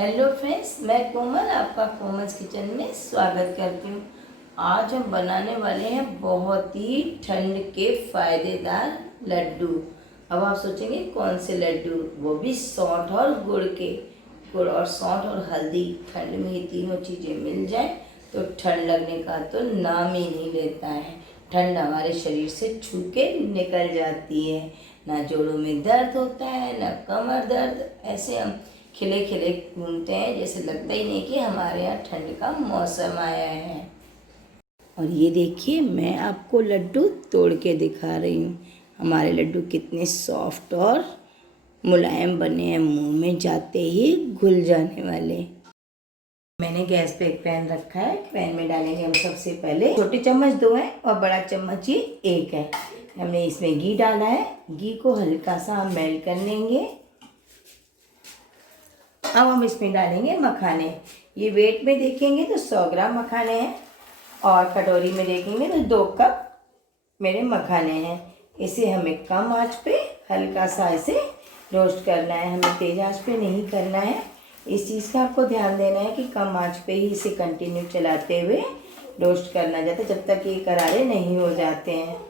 Hello friends, मैं कोमल आपका Komal's kitchen में स्वागत करती हूँ। आज हम बनाने वाले हैं बहुत ही ठंड के फ़ायदेदार लड्डू। अब आप सोचेंगे कौन से लड्डू, वो भी सौंठ और गुड़ के। गुड़ और सौंठ और हल्दी, ठंड में ये तीनों चीज़ें मिल जाए तो ठंड लगने का तो नाम ही नहीं लेता है। ठंड हमारे शरीर से छू के निकल जाती है, ना जोड़ों में दर्द होता है ना कमर दर्द। ऐसे हम खिले खिले घूमते हैं, जैसे लगता ही नहीं कि हमारे यहाँ ठंड का मौसम आया है। और ये देखिए, मैं आपको लड्डू तोड़ के दिखा रही हूँ। हमारे लड्डू कितने सॉफ्ट और मुलायम बने हैं, मुंह में जाते ही घुल जाने वाले। मैंने गैस पे एक पैन रखा है। पैन में डालेंगे हम सबसे पहले, छोटे चम्मच 2 है और बड़ा चम्मच ये 1 है। हमने इसमें घी डाला है। घी को हल्का सा हम मेल्ट कर लेंगे। अब हम इसमें डालेंगे मखाने। ये वेट में देखेंगे तो 100 ग्राम मखाने हैं और कटोरी में देखेंगे तो 2 कप मेरे मखाने हैं। इसे हमें कम आंच पे हल्का सा इसे रोस्ट करना है, हमें तेज़ आंच पे नहीं करना है। इस चीज़ का आपको ध्यान देना है कि कम आंच पे ही इसे कंटिन्यू चलाते हुए रोस्ट करना जाता है, जब तक ये करारे नहीं हो जाते हैं।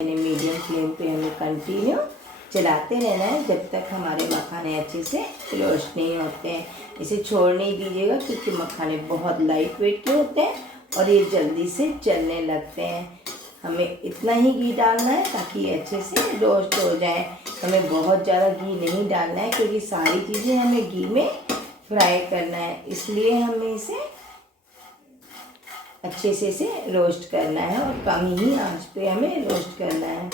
मीडियम फ्लेम पे हमें कंटिन्यू चलाते रहना है जब तक हमारे मखाने अच्छे से रोस्ट नहीं होते हैं। इसे छोड़ नहीं दीजिएगा क्योंकि मखाने बहुत लाइट वेट के होते हैं और ये जल्दी से जलने लगते हैं। हमें इतना ही घी डालना है ताकि ये अच्छे से रोस्ट हो जाए। हमें बहुत ज़्यादा घी नहीं डालना है क्योंकि सारी चीज़ें हमें घी में फ्राई करना है, इसलिए हमें इसे अच्छे से इसे रोस्ट करना है और कम ही आंच पे हमें रोस्ट करना है।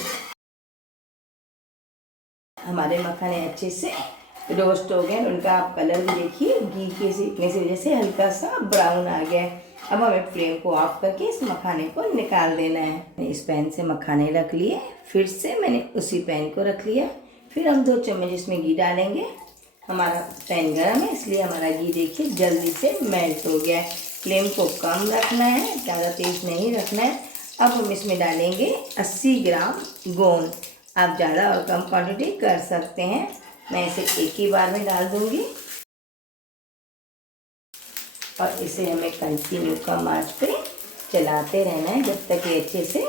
हमारे मखाने अच्छे से रोस्ट हो गए, उनका आप कलर भी देखिए, घी के सीखने की वजह से हल्का सा ब्राउन आ गया है। अब हमें फ्लेम को ऑफ करके इस मखाने को निकाल देना है। मैंने इस पैन से मखाने रख लिए, फिर से मैंने उसी पैन को रख लिया। फिर हम 2 चम्मच इसमें घी डालेंगे। हमारा पैन गर्म है इसलिए हमारा घी देखिए जल्दी से मेल्ट हो गया है। फ्लेम को कम रखना है, ज़्यादा तेज़ नहीं रखना है। अब हम इसमें डालेंगे 80 ग्राम गोंद। आप ज़्यादा और कम क्वांटिटी कर सकते हैं। मैं इसे एक ही बार में डाल दूंगी और इसे हमें कंटिन्यू कम आंच पे चलाते रहना है जब तक ये अच्छे से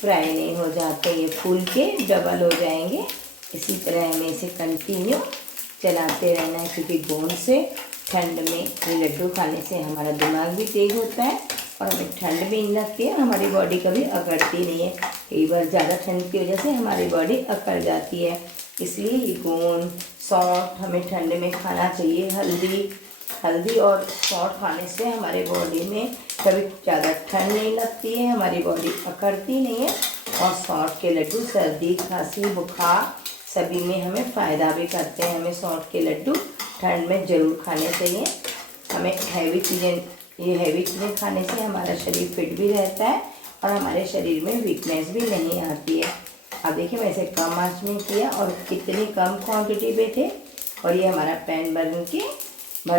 फ्राई नहीं हो जाते। ये फूल के डबल हो जाएंगे। इसी तरह हमें इसे कंटिन्यू चलाते रहना है क्योंकि गोंद से ठंड में ये लड्डू खाने से हमारा दिमाग भी तेज होता है और हमें ठंड भी नहीं लगती है, हमारी बॉडी कभी अकड़ती नहीं है। कई बार ज़्यादा ठंड की वजह से हमारी बॉडी अकड़ जाती है, इसलिए ये गोंद सौंठ हमें ठंड में खाना चाहिए। हल्दी और सौंठ खाने से हमारे बॉडी में कभी ज़्यादा ठंड नहीं लगती है, हमारी बॉडी अकड़ती नहीं है। और सौंठ के लड्डू सर्दी खांसी बुखार सभी में हमें फ़ायदा भी करते हैं। हमें सौंठ के लड्डू ठंड में ज़रूर खाने चाहिए। हमें हैवी चीज़ें खाने से हमारा शरीर फिट भी रहता है और हमारे शरीर में वीकनेस भी नहीं आती है। अब देखिए, मैं इसे कम आंच में किया और कितनी कम क्वांटिटी पे थे और ये हमारा पैन भर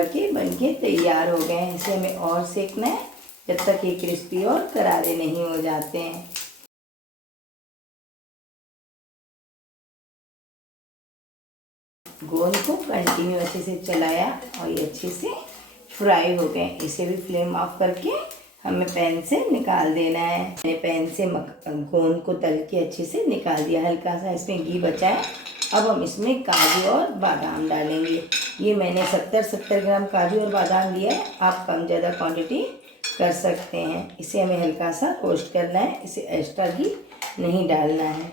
के बन के तैयार हो गए हैं। इसे हमें और सेकना है जब तक ये क्रिस्पी और करारे नहीं हो जाते हैं। गोंद को कंटिन्यू अच्छे से चलाया और ये अच्छे से फ्राई हो गए। इसे भी फ्लेम ऑफ करके हमें पैन से निकाल देना है। मैंने पैन से गोंद को तल के अच्छे से निकाल दिया, हल्का सा इसमें घी बचा है। अब हम इसमें काजू और बादाम डालेंगे। ये मैंने 70 ग्राम काजू और बादाम लिया है, आप कम ज़्यादा क्वांटिटी कर सकते हैं। इसे हमें हल्का सा रोस्ट करना है, इसे एक्स्ट्रा घी नहीं डालना है।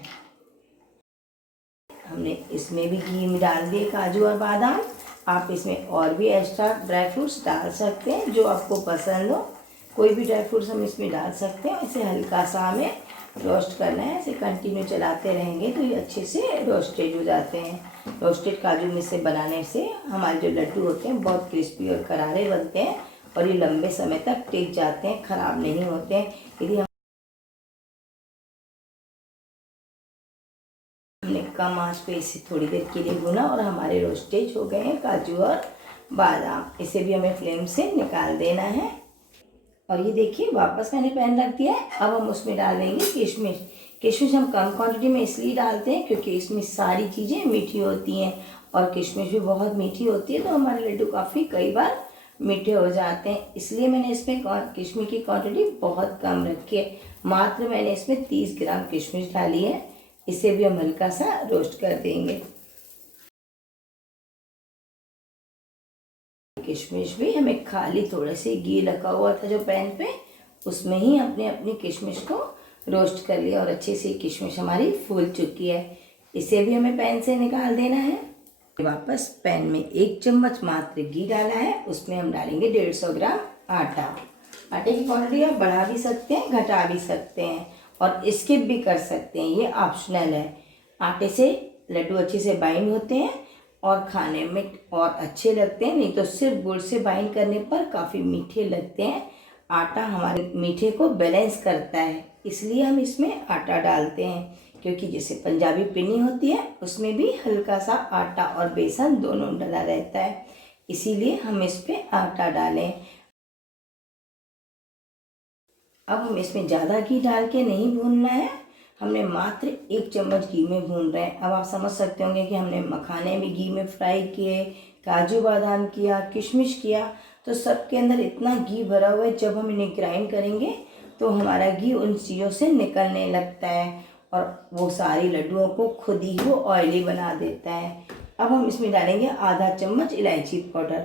हमने इसमें भी घी डाल दिए काजू और बादाम। आप इसमें और भी एक्स्ट्रा ड्राई फ्रूट्स डाल सकते हैं जो आपको पसंद हो। कोई भी ड्राई फ्रूट्स हम इसमें डाल सकते हैं। इसे हल्का सा हमें रोस्ट करना है। इसे कंटिन्यू चलाते रहेंगे तो ये अच्छे से रोस्टेड हो जाते हैं। रोस्टेड काजू में से बनाने से हमारे जो लड्डू होते हैं बहुत क्रिस्पी और करारे बनते हैं और ये लंबे समय तक टिक जाते हैं, ख़राब नहीं होते हैं। यदि हमने कम आंच पे इसे थोड़ी देर के लिए भुना और हमारे रोस्टेज हो गए हैं काजू और बादाम। इसे भी हमें फ्लेम से निकाल देना है। और ये देखिए, वापस मैंने पैन रख दिया है। अब हम उसमें डाल देंगे किशमिश। किशमिश हम कम क्वांटिटी में इसलिए डालते हैं क्योंकि इसमें सारी चीज़ें मीठी होती हैं और किशमिश भी बहुत मीठी होती है, तो हमारे लड्डू काफ़ी कई बार मीठे हो जाते हैं। इसलिए मैंने इसमें किशमिश की क्वांटिटी बहुत कम रखी है। मात्र मैंने इसमें 30 ग्राम किशमिश डाली है। इसे भी हम हल्का सा रोस्ट कर देंगे। किशमिश भी हमें खाली थोड़े से घी लगा हुआ था जो पैन पे, उसमें ही अपने अपनी किशमिश को रोस्ट कर लिया और अच्छे से किशमिश हमारी फूल चुकी है। इसे भी हमें पैन से निकाल देना है। वापस पैन में 1 चम्मच मात्र घी डाला है, उसमें हम डालेंगे 150 ग्राम आटा। आटे की क्वांटिटी आप बढ़ा भी सकते हैं, घटा भी सकते हैं और स्किप भी कर सकते हैं, ये ऑप्शनल है। आटे से लड्डू अच्छे से बाइंड होते हैं और खाने में और अच्छे लगते हैं, नहीं तो सिर्फ गुड़ से बाइंड करने पर काफ़ी मीठे लगते हैं। आटा हमारे मीठे को बैलेंस करता है, इसलिए हम इसमें आटा डालते हैं, क्योंकि जैसे पंजाबी पिन्नी होती है उसमें भी हल्का सा आटा और बेसन दोनों डला रहता है, इसीलिए हम इस पर आटा डालें। अब हम इसमें ज़्यादा घी डाल के नहीं भूनना है, हमने मात्र 1 चम्मच घी में भून रहे हैं। अब आप समझ सकते होंगे कि हमने मखाने भी घी में फ्राई किए, काजू बादाम किया, किशमिश किया, तो सबके अंदर इतना घी भरा हुआ है। जब हम इन्हें ग्राइंड करेंगे तो हमारा घी उन चीज़ों से निकलने लगता है और वो सारी लड्डुओं को खुद ही वो ऑयली बना देता है। अब हम इसमें डालेंगे आधा चम्मच इलायची पाउडर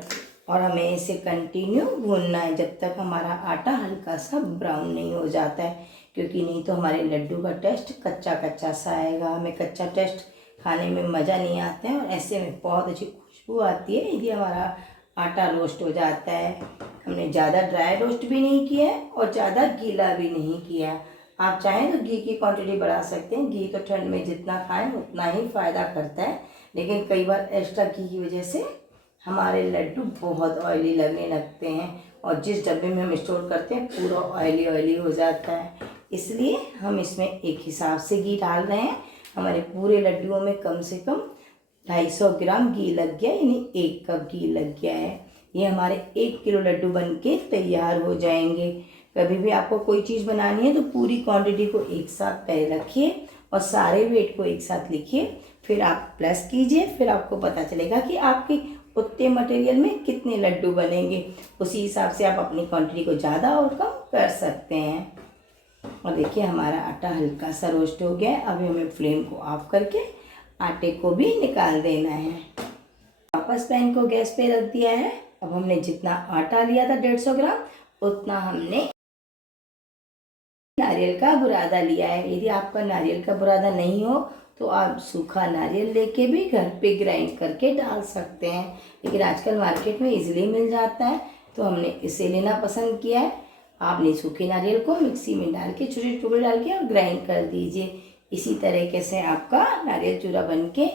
और हमें इसे कंटिन्यू भूनना है जब तक हमारा आटा हल्का सा ब्राउन नहीं हो जाता है, क्योंकि नहीं तो हमारे लड्डू का टेस्ट कच्चा कच्चा सा आएगा। हमें कच्चा टेस्ट खाने में मज़ा नहीं आता है और ऐसे में बहुत अच्छी खुशबू आती है यदि हमारा आटा रोस्ट हो जाता है। हमने ज़्यादा ड्राई रोस्ट भी नहीं किया है और ज़्यादा गीला भी नहीं किया। आप चाहें तो घी की क्वांटिटी बढ़ा सकते हैं। घी तो ठंड में जितना खाएं उतना ही फ़ायदा करता है, लेकिन कई बार एक्स्ट्रा घी की वजह से हमारे लड्डू बहुत ऑयली लगने लगते हैं और जिस डब्बे में हम स्टोर करते हैं पूरा ऑयली ऑयली हो जाता है। इसलिए हम इसमें एक हिसाब से घी डाल रहे हैं। हमारे पूरे लड्डुओं में कम से कम 250 ग्राम घी लग गया, यानी 1 कप घी लग गया है। ये हमारे 1 किलो लड्डू बन के तैयार हो जाएंगे। कभी भी आपको कोई चीज़ बनानी है तो पूरी क्वांटिटी को एक साथ पहले रखिए और सारे वेट को एक साथ लिखिए, फिर आप प्लस कीजिए, फिर आपको पता चलेगा कि आपके उतने मटेरियल में कितने लड्डू बनेंगे। उसी हिसाब से आप अपनी क्वांटिटी को ज़्यादा और कम कर सकते हैं। और देखिए हमारा आटा हल्का सा रोस्ट हो गया है। अभी हमें फ्लेम को ऑफ करके आटे को भी निकाल देना है। वापस पैन को गैस पे रख दिया है। अब हमने जितना आटा लिया था 150 ग्राम, उतना हमने नारियल का बुरादा लिया है। यदि आपका नारियल का बुरादा नहीं हो तो आप सूखा नारियल लेके भी घर पे ग्राइंड करके डाल सकते हैं, लेकिन आजकल मार्केट में इजीली मिल जाता है तो हमने इसे लेना पसंद किया है। आपने सूखे नारियल को मिक्सी में डाल के छोटे टुकड़े डाल के और ग्राइंड कर दीजिए। इसी तरीके से आपका नारियल चूरा बन के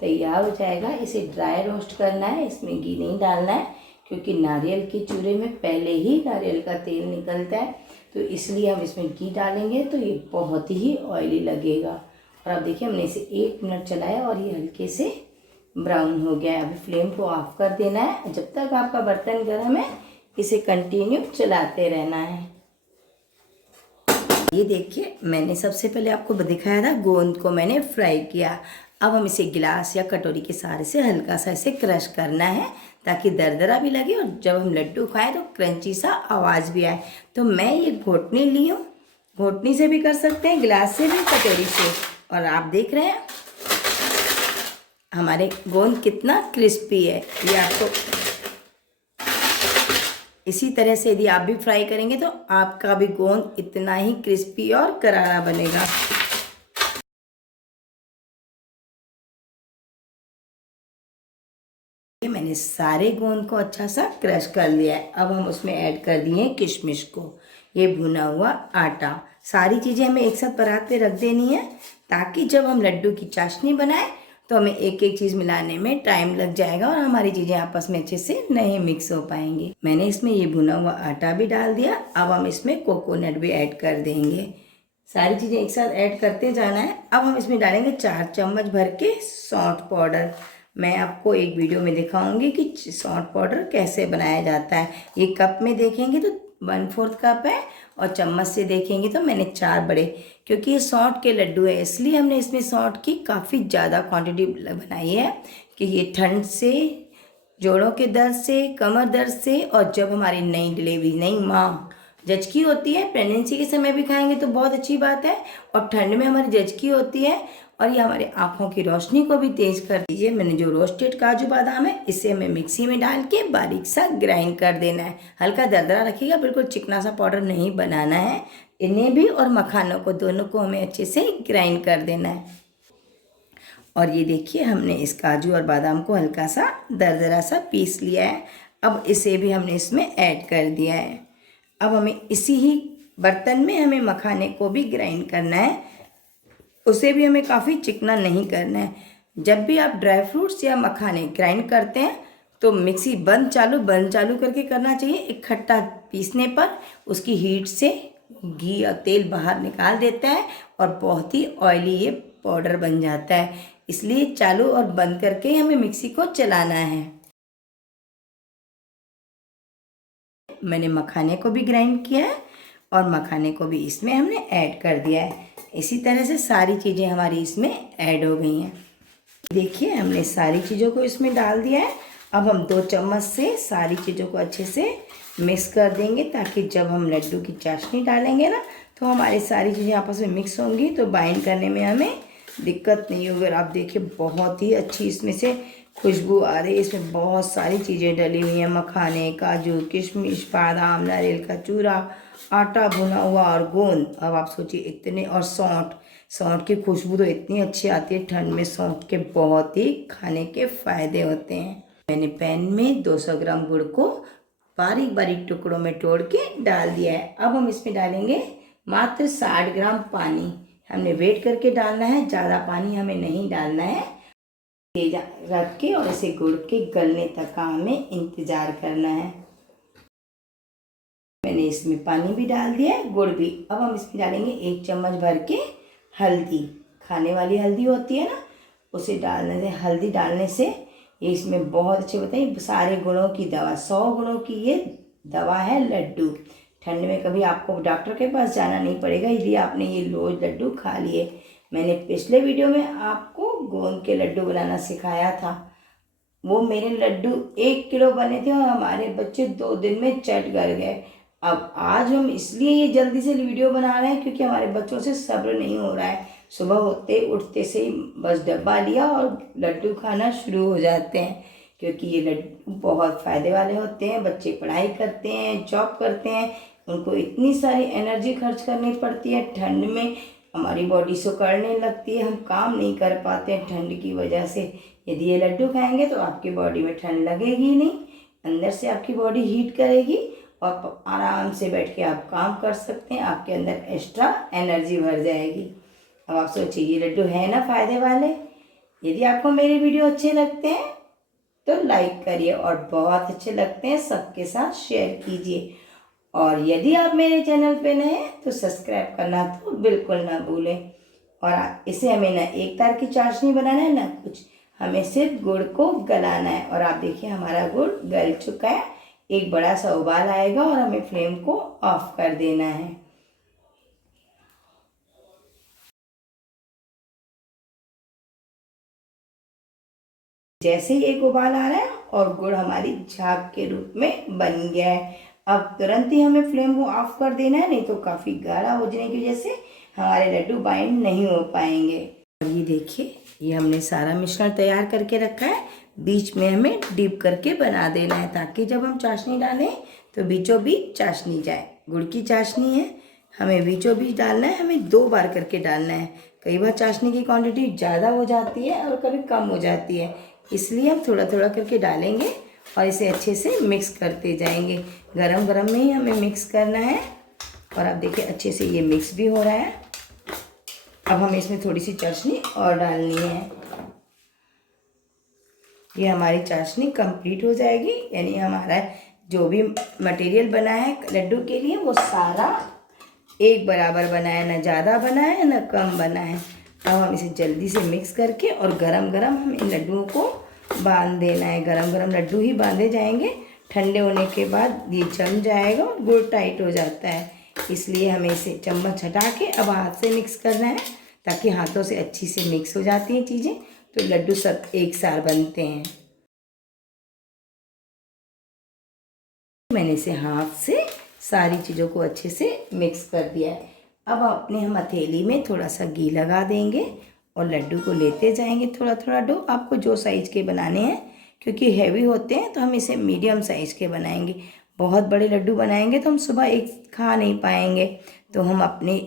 तैयार हो जाएगा। इसे ड्राई रोस्ट करना है, इसमें घी नहीं डालना है, क्योंकि नारियल के चूरे में पहले ही नारियल का तेल निकलता है, तो इसलिए हम इसमें घी डालेंगे तो ये बहुत ही ऑयली लगेगा। और अब देखिए हमने इसे 1 मिनट चलाया और ये हल्के से ब्राउन हो गया है। अभी फ्लेम को ऑफ कर देना है। जब तक आपका बर्तन गर्म है इसे कंटिन्यू चलाते रहना है। ये देखिए मैंने सबसे पहले आपको दिखाया था गोंद को मैंने फ्राई किया। अब हम इसे गिलास या कटोरी के सहारे से हल्का सा इसे क्रश करना है ताकि दरदरा भी लगे और जब हम लड्डू खाएं तो क्रंची सा आवाज़ भी आए। तो मैं ये घोटनी ली हूँ, घोटनी से भी कर सकते हैं, गिलास से भी, कटोरी से। और आप देख रहे हैं हमारे गोंद कितना क्रिस्पी है। ये आपको इसी तरह से यदि आप भी फ्राई करेंगे तो आपका भी गोंद इतना ही क्रिस्पी और करारा बनेगा। मैंने सारे गोंद को अच्छा सा क्रश कर लिया है। अब हम उसमें ऐड कर दिए किशमिश को, ये भुना हुआ आटा, सारी चीज़ें हमें एक साथ परात पे रख देनी है ताकि जब हम लड्डू की चाशनी बनाएं तो हमें एक एक चीज़ मिलाने में टाइम लग जाएगा और हमारी चीज़ें आपस में अच्छे से नहीं मिक्स हो पाएंगी। मैंने इसमें ये भुना हुआ आटा भी डाल दिया। अब हम इसमें कोकोनट भी ऐड कर देंगे। सारी चीज़ें एक साथ ऐड करते जाना है। अब हम इसमें डालेंगे 4 चम्मच भर के सौंठ पाउडर। मैं आपको एक वीडियो में दिखाऊंगी कि सौंठ पाउडर कैसे बनाया जाता है। ये कप में देखेंगे तो 1/4 कप है, और चम्मच से देखेंगे तो मैंने 4 बड़े, क्योंकि ये सौंठ के लड्डू है इसलिए हमने इसमें सौंठ की काफ़ी ज़्यादा क्वांटिटी बनाई है कि ये ठंड से, जोड़ों के दर्द से, कमर दर्द से, और जब हमारी नई डिलीवरी, नई माँ जचकी होती है, प्रेगनेंसी के समय भी खाएंगे तो बहुत अच्छी बात है, और ठंड में हमारी जचकी होती है, और ये हमारे आँखों की रोशनी को भी तेज़ कर दीजिए। मैंने जो रोस्टेड काजू बादाम है इसे हमें मिक्सी में डाल के बारीक सा ग्राइंड कर देना है। हल्का दरदरा रखिएगा, बिल्कुल चिकना सा पाउडर नहीं बनाना है। इन्हें भी और मखानों को, दोनों को हमें अच्छे से ग्राइंड कर देना है। और ये देखिए हमने इस काजू और बादाम को हल्का सा दरदरा सा पीस लिया है। अब इसे भी हमने इसमें ऐड कर दिया है। अब हमें इसी ही बर्तन में हमें मखाने को भी ग्राइंड करना है, उसे भी हमें काफ़ी चिकना नहीं करना है। जब भी आप ड्राई फ्रूट्स या मखाने ग्राइंड करते हैं तो मिक्सी बंद चालू करके करना चाहिए। इकट्ठा पीसने पर उसकी हीट से घी और तेल बाहर निकाल देता है और बहुत ही ऑयली ये पाउडर बन जाता है, इसलिए चालू और बंद करके हमें मिक्सी को चलाना है। मैंने मखाने को भी ग्राइंड किया है और मखाने को भी इसमें हमने ऐड कर दिया है। इसी तरह से सारी चीज़ें हमारी इसमें ऐड हो गई हैं। देखिए हमने सारी चीज़ों को इसमें डाल दिया है। अब हम 2 चम्मच से सारी चीज़ों को अच्छे से मिक्स कर देंगे, ताकि जब हम लड्डू की चाशनी डालेंगे ना तो हमारी सारी चीज़ें आपस में मिक्स होंगी, तो बाइंड करने में हमें दिक्कत नहीं होगी। और आप देखिए बहुत ही अच्छी इसमें से खुशबू आ रही है। इसमें बहुत सारी चीज़ें डली हुई हैं, मखाने, काजू, किशमिश, बादाम, नारियल का चूरा, आटा भुना हुआ और गोंद। अब आप सोचिए इतने, और सौंठ की खुशबू तो इतनी अच्छी आती है ठंड में। सौंठ के बहुत ही खाने के फ़ायदे होते हैं। मैंने पैन में 200 ग्राम गुड़ को बारीक बारीक टुकड़ों में तोड़ के डाल दिया है। अब हम इसमें डालेंगे मात्र 60 ग्राम पानी। हमने वेट करके डालना है, ज़्यादा पानी हमें नहीं डालना है। तेज रख के और इसे गुड़ के गलने तक का हमें इंतज़ार करना है। मैंने इसमें पानी भी डाल दिया है, गुड़ भी। अब हम इसमें डालेंगे 1 चम्मच भर के हल्दी। खाने वाली हल्दी होती है ना, उसे डालने से, हल्दी डालने से ये इसमें बहुत अच्छे होते हैं। सारे गुणों की दवा, 100 गुणों की ये दवा है लड्डू। ठंड में कभी आपको डॉक्टर के पास जाना नहीं पड़ेगा यदि आपने ये रोज लड्डू खा लिए। मैंने पिछले वीडियो में आपको गोंद के लड्डू बनाना सिखाया था। वो मेरे लड्डू 1 किलो बने थे और हमारे बच्चे 2 दिन में चट कर गए। अब आज हम इसलिए ये जल्दी से वीडियो बना रहे हैं क्योंकि हमारे बच्चों से सब्र नहीं हो रहा है। सुबह होते उठते से ही बस डब्बा लिया और लड्डू खाना शुरू हो जाते हैं, क्योंकि ये लड्डू बहुत फ़ायदे वाले होते हैं। बच्चे पढ़ाई करते हैं, जॉब करते हैं, उनको इतनी सारी एनर्जी खर्च करनी पड़ती है। ठंड में हमारी बॉडी सिकुड़ने लगती है, हम काम नहीं कर पाते हैं ठंड की वजह से। यदि ये लड्डू खाएंगे तो आपकी बॉडी में ठंड लगेगी नहीं, अंदर से आपकी बॉडी हीट करेगी और आराम से बैठ के आप काम कर सकते हैं। आपके अंदर एक्स्ट्रा एनर्जी भर जाएगी। अब आप सोचिए ये लड्डू है ना फ़ायदे वाले। यदि आपको मेरे वीडियो अच्छे लगते हैं तो लाइक करिए, और बहुत अच्छे लगते हैं सबके साथ शेयर कीजिए। और यदि आप मेरे चैनल पे नए हैं तो सब्सक्राइब करना तो बिल्कुल ना भूलें। और इसे हमें ना एक तार की चाशनी बनाना है ना कुछ, हमें सिर्फ गुड़ को गलाना है। और आप देखिए हमारा गुड़ गल चुका है। एक बड़ा सा उबाल आएगा और हमें फ्लेम को ऑफ कर देना है। जैसे ही एक उबाल आ रहा है और गुड़ हमारी झाग के रूप में बन गया है, अब तुरंत ही हमें फ्लेम को ऑफ कर देना है, नहीं तो काफ़ी गाढ़ा हो जाने की वजह से हमारे लड्डू बाइंड नहीं हो पाएंगे। और ये देखिए ये हमने सारा मिश्रण तैयार करके रखा है। बीच में हमें डीप करके बना देना है, ताकि जब हम चाशनी डालें तो बीचों बीच चाशनी जाए। गुड़ की चाशनी है, हमें बीचों बीच डालना है, हमें 2 बार करके डालना है। कई बार चाशनी की क्वांटिटी ज़्यादा हो जाती है और कभी कम हो जाती है, इसलिए हम थोड़ा थोड़ा करके डालेंगे और इसे अच्छे से मिक्स करते जाएंगे। गरम गरम में ही हमें मिक्स करना है। और अब देखिए अच्छे से ये मिक्स भी हो रहा है। अब हमें इसमें थोड़ी सी चाशनी और डालनी है। ये हमारी चाशनी कंप्लीट हो जाएगी, यानी हमारा जो भी मटेरियल बना है लड्डू के लिए वो सारा एक बराबर बना है, ना ज़्यादा बना है ना कम बना है। अब हम इसे जल्दी से मिक्स करके और गरम गरम हम इन लड्डुओं को बांध देना है। गरम गरम लड्डू ही बांधे जाएंगे, ठंडे होने के बाद ये जम जाएगा और गुड़ टाइट हो जाता है। इसलिए हमें इसे चम्मच हटा के अब हाथ से मिक्स करना है, ताकि हाथों से अच्छी से मिक्स हो जाती हैं चीज़ें, तो लड्डू सब एक साथ बनते हैं। मैंने इसे हाथ से सारी चीज़ों को अच्छे से मिक्स कर दिया है। अब अपने हम हथेली में थोड़ा सा घी लगा देंगे और लड्डू को लेते जाएंगे थोड़ा थोड़ा डो। आपको जो साइज़ के बनाने हैं, क्योंकि हैवी होते हैं तो हम इसे मीडियम साइज़ के बनाएंगे। बहुत बड़े लड्डू बनाएंगे तो हम सुबह एक खा नहीं पाएंगे, तो हम अपनी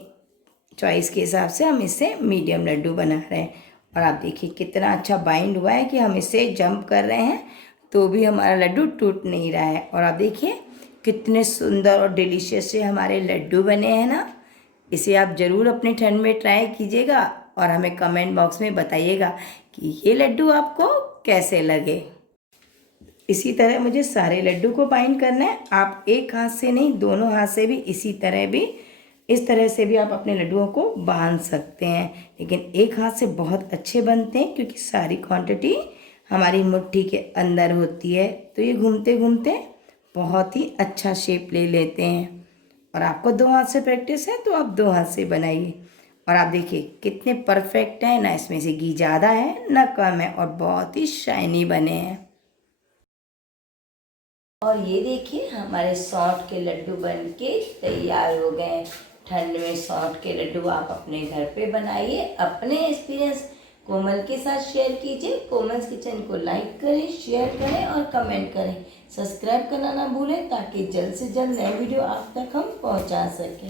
चॉइस के हिसाब से हम इसे मीडियम लड्डू बना रहे हैं। और आप देखिए कितना अच्छा बाइंड हुआ है कि हम इसे जंप कर रहे हैं तो भी हमारा लड्डू टूट नहीं रहा है। और आप देखिए कितने सुंदर और डिलीशियस से हमारे लड्डू बने हैं ना। इसे आप ज़रूर अपने ठंड में ट्राई कीजिएगा और हमें कमेंट बॉक्स में बताइएगा कि ये लड्डू आपको कैसे लगे। इसी तरह मुझे सारे लड्डू को बाइंड करना है। आप एक हाथ से नहीं, दोनों हाथ से भी इस तरह से भी आप अपने लड्डुओं को बांध सकते हैं, लेकिन एक हाथ से बहुत अच्छे बनते हैं क्योंकि सारी क्वांटिटी हमारी मुट्ठी के अंदर होती है, तो ये घूमते घूमते बहुत ही अच्छा शेप ले लेते हैं। और आपको दो हाथ से प्रैक्टिस है तो आप दो हाथ से बनाइए। और आप देखिए कितने परफेक्ट हैं ना, इसमें से घी ज़्यादा है ना कम है, और बहुत ही शाइनी बने हैं। और ये देखिए हमारे सौंठ के लड्डू बन के तैयार हो गए हैं। ठंड में सौंठ के लड्डू आप अपने घर पे बनाइए, अपने एक्सपीरियंस कोमल के साथ शेयर कीजिए। कोमल्स किचन को लाइक करें, शेयर करें और कमेंट करें। सब्सक्राइब करना ना भूलें ताकि जल्द से जल्द नए वीडियो आप तक हम पहुंचा सकें।